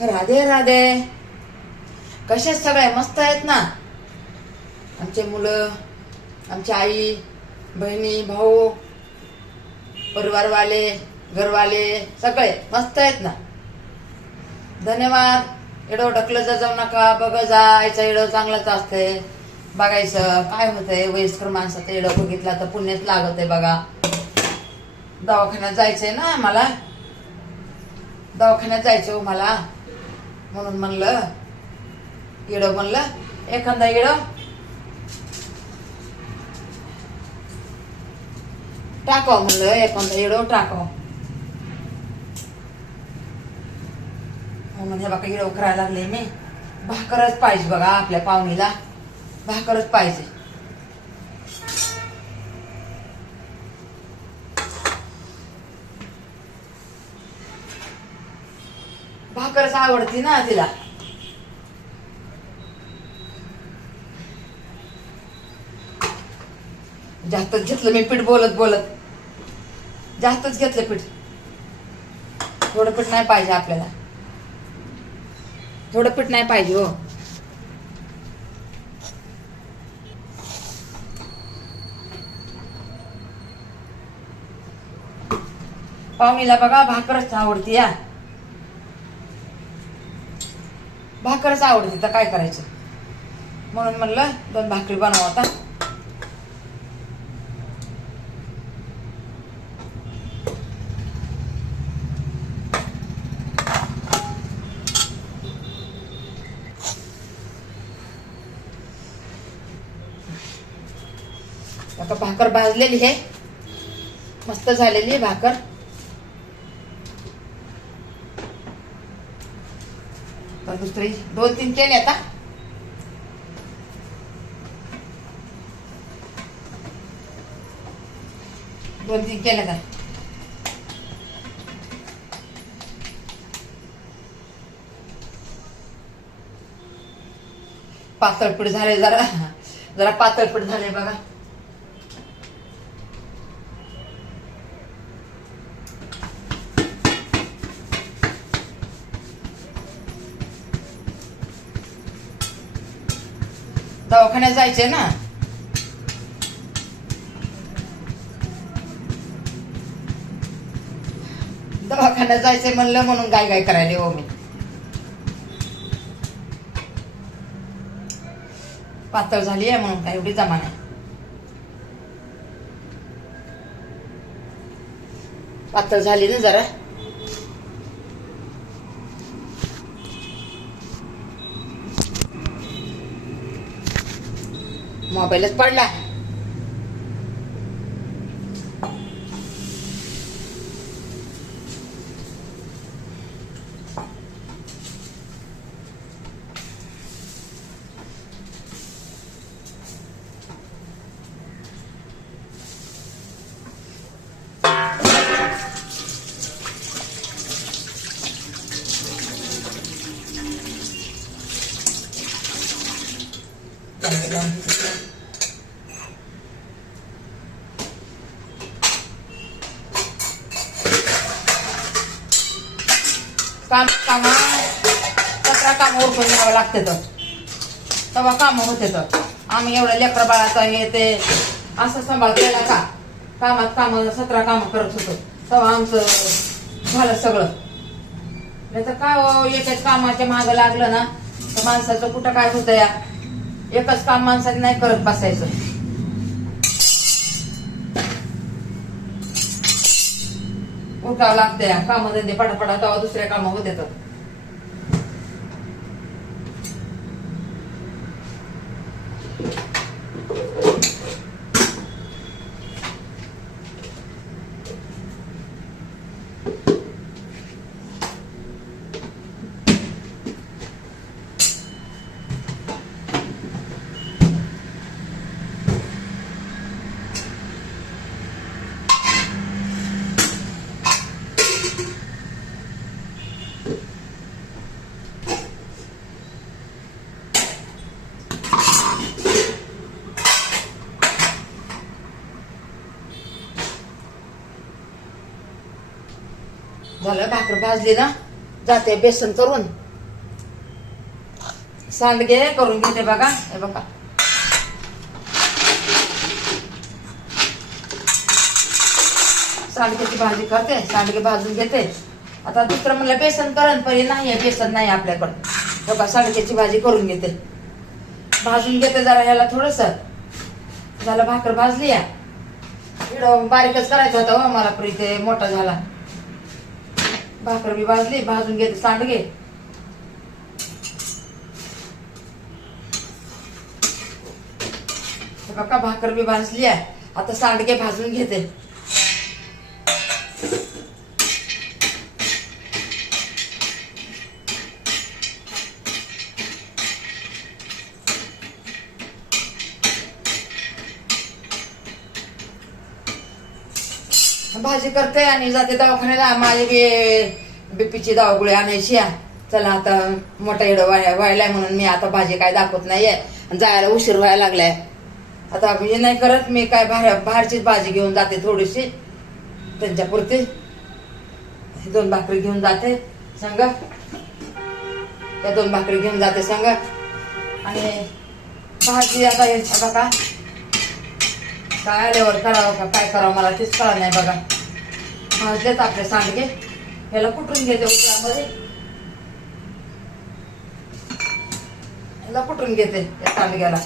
राधे राधे. कसे सगळे मस्त आहेत ना? आमचे मुलं, आमची आई, बहिणी, भाऊ, परिवारवाले, घरवाले सगळे मस्त आहेत ना? धन्यवाद. एवढं ढकलत जाऊ नका. बघ जायचं एवढं चांगलंच असतंय. बघायचं काय होतंय. वयस्कर माणसाचं एवढं बघितलं तर पुण्यच लागत आहे. बघा, दवाखान्यात जायचंय ना मला. दवाखान्यात जायचं मला, म्हणून म्हणलं येडं, म्हणलं एखादा येडं टाकाव, म्हणलं एखादा येडं टाकाव म्हणून. हे बघा येडं करायला लागले मी. भाकरच पाहिजे बघा, आपल्या पाहुणीला भाकरच पाहिजे. भाकरच आवडती ना तिला. जास्तच घेतलं मी पीठ, बोलत बोलत जास्तच घेतलं पीठ. थोडं पीठ नाही पाहिजे आपल्याला, थोडं पीठ नाही पाहिजे हो. पाहुणीला बघा भाकरच आवडती या. भाकरच आवडते तर काय करायचं, म्हणून म्हणलं 2 भाकरी बनवा आता. आता भाकर भाजलेली आहे, मस्त झालेली भाकर. तर दुसरी 2-3 केली आता. दोन तीन केल्या का पातळपीठ झाले, जरा जरा पातळपीठ झाले बघा. दवाखान्यात जायचे ना. दवाखान्यात जायचंय म्हणलं म्हणून गाय गाय करायला हो मी. पातळ झाली आहे म्हणून काय एवढी जमा नाही. पातळ झाली ना जरा. मोबाईलच पडला. काम 17 काम उरकून घ्यावं लागते तर तेव्हा काम होते. तर आम्ही एवढं लेकर बाळाचा हे ते असं सांभाळ केला का, कामात काम 17 काम करत होतो तेव्हा आमचं झालं सगळं. नाही तर काय एकाच कामाच्या मागं लागलं ना तर माणसाचं कुठं काय होतं या. एकच काम माणसाने नाही करत बसायचं. उठावं लागतंय काम धंदे पटापटा, तेव्हा दुसऱ्या काम होते. तर झालं भाकर भाजली ना, जाते बेसन करून सांडगे करून घेते बघा. हे बघा सांडग्याची भाजी करते, सांडगे भाजून घेते. आता दुसरं म्हणलं बेसन करण, पण नाही आहे बेसन नाही आपल्याकडं. बघा सांडग्याची भाजी करून घेते, भाजून घेते जरा. ह्याला थोडस झालं, भाकर भाजली या. इकडं बारीकच करायचा होता हो मला, पण इथे मोठा झाला. भाकर बी भाजली, भाजून घेते सांडगे. बघा भाकर बी भाजली आहे. आता सांडगे भाजून घेते. भाजी करते आणि जाते दवाखान्याला. माझी बीपीची दवागुळी आणायची आहे. चला आता मोठा एवढं व्हायलाय म्हणून मी आता भाजी काय दाखवत नाहीये. जायला उशीर व्हायला लागलाय. आता हे नाही करत मी, काय बाहेरचीच भाजी घेऊन जाते थोडीशी त्यांच्यापुरती. 2 भाकरी घेऊन जाते संग, त्या 2 भाकरी घेऊन जाते संग. आणि भाजी आता बघा काय आल्यावर करावं का काय करावं मला तेच कळलं नाही बघा. भाजलेत आपले सांडगे. ह्याला कुटून घेते उकळामध्ये, ह्याला कुटून घेते या सांडग्याला.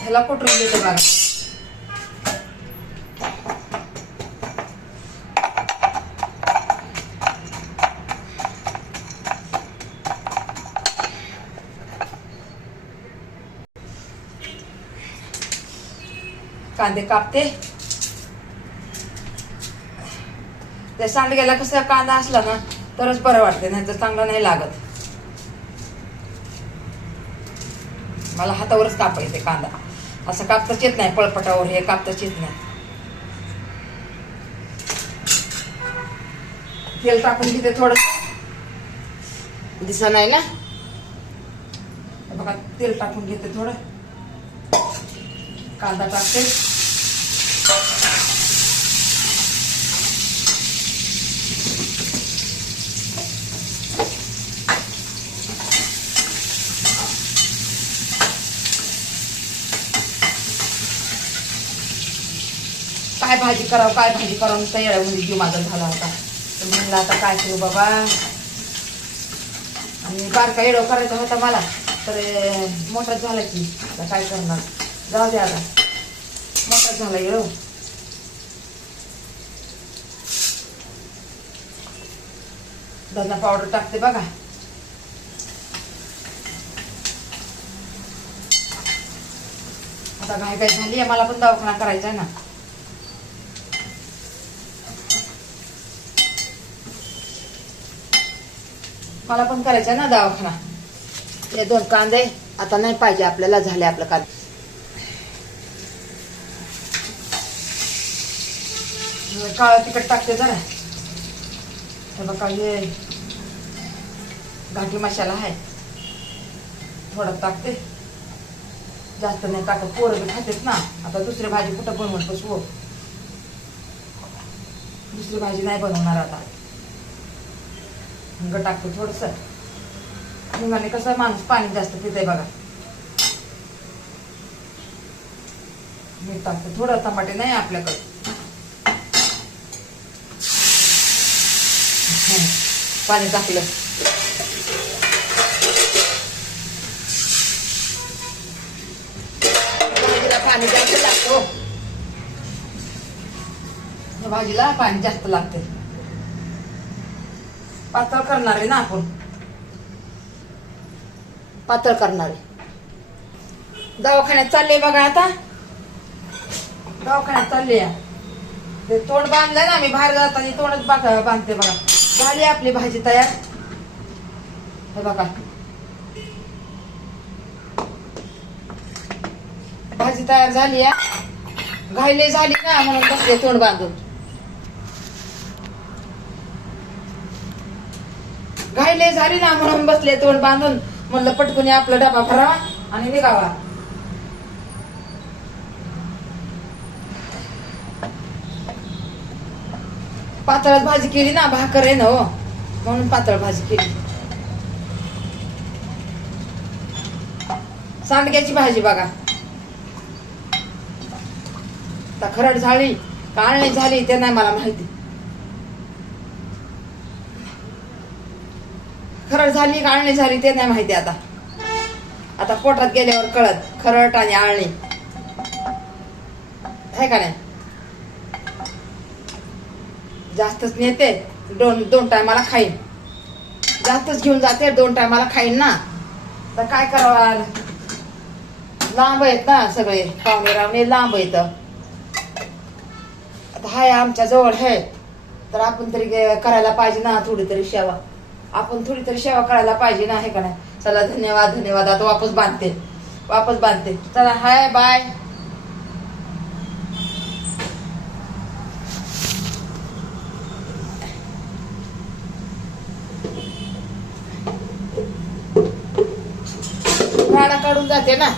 ह्याला कुटून घेते बघा. कांदे कापते. त्या सांडग्याला कसं कांदा असला ना तरच बरं वाटते, नाही तर चांगलं नाही लागत. मला हातावरच कापायचे कांदा, असं कापताच येत नाही. पळपटावर हे कापताच येत नाही. तेल टाकून घेते थोडं, दिसा नाही ना. बघा तेल टाकून घेते थोडं, कांदा टाकते. काय भाजी करावं नुसता येड्यामध्ये जीव माझा झाला होता. म्हणलं आता काय करू बाबा. आणि बारका येडो करायचा होता मला, तर मोठाच झाला की आता काय करणार. जाऊ दे आता, मोठाच झाला येडो. धना पावडर टाकते बघा. आता घाई झाली आहे, मला पण दवाखाना करायचा आहे ना. मला पण करायचा ना दवाखाना. हे 2 कांदे आता नाही पाहिजे आपल्याला, झाले आपलं कांदे. काळं तिखट टाकते जरा. हे बघा हे घाटी मसाला आहे, थोडं टाकते, जास्त नाही टाकत. पोरं बी खातेत ना. आता दुसरी भाजी कुठं बनवून बसवो, दुसरी भाजी नाही बनवणार आता. हिंग टाकते थोडस. हिंगाने कसं माणूस पाणी जास्त पिते बघा. मीठ टाकते थोडं, टमाटे नाही आपल्याकडे. पाणी टाकलं. भाजीला पाणी जास्त लागतं. भाजीला पाणी जास्त लागते. पातळ करणार आहे ना आपण, पातळ करणार आहे. दवाखान्यात चालले बघा. आता दवाखान्यात चालले. ते तोंड बांधलंय ना मी, बाहेर जाताना तोंडच बांधते बघा. झाली आपली भाजी तयार. हे बघा भाजी तयार झाली आहे. घाईले झाली ना म्हणून बसले तोंड बांधून. घाईले झाली ना म्हणून बसले तोंड बांधून. म्हणलं पटकन आपला डबा भरावा आणि निघावा. पातळच भाजी केली ना, भाकर आहे ना हो, म्हणून पातळ भाजी केली. सांडग्याची भाजी बघा. आता खरड झाली काळणी झाली ते नाही मला माहिती. खरड झाली काळणी झाली ते नाही माहिती. आता पोटात गेल्यावर कळत खरट आणि आळणी आहे का नाही. जास्तच नेते, दोन टायमाला खाईन. जास्तच घेऊन जाते, 2 टायमाला खाईन ना. तर काय करावं, लांब आहेत ना सगळे पाहुणे रावणे, लांब येत. आता हाय आमच्या जवळ आहे तर आपण तरी करायला पाहिजे ना थोडी तरी सेवा. आपण थोडी तरी सेवा करायला पाहिजे ना, आहे का नाही. चला धन्यवाद धन्यवाद. आता वापस बांधते. चला हाय बाय. भाडा काढून जाते ना.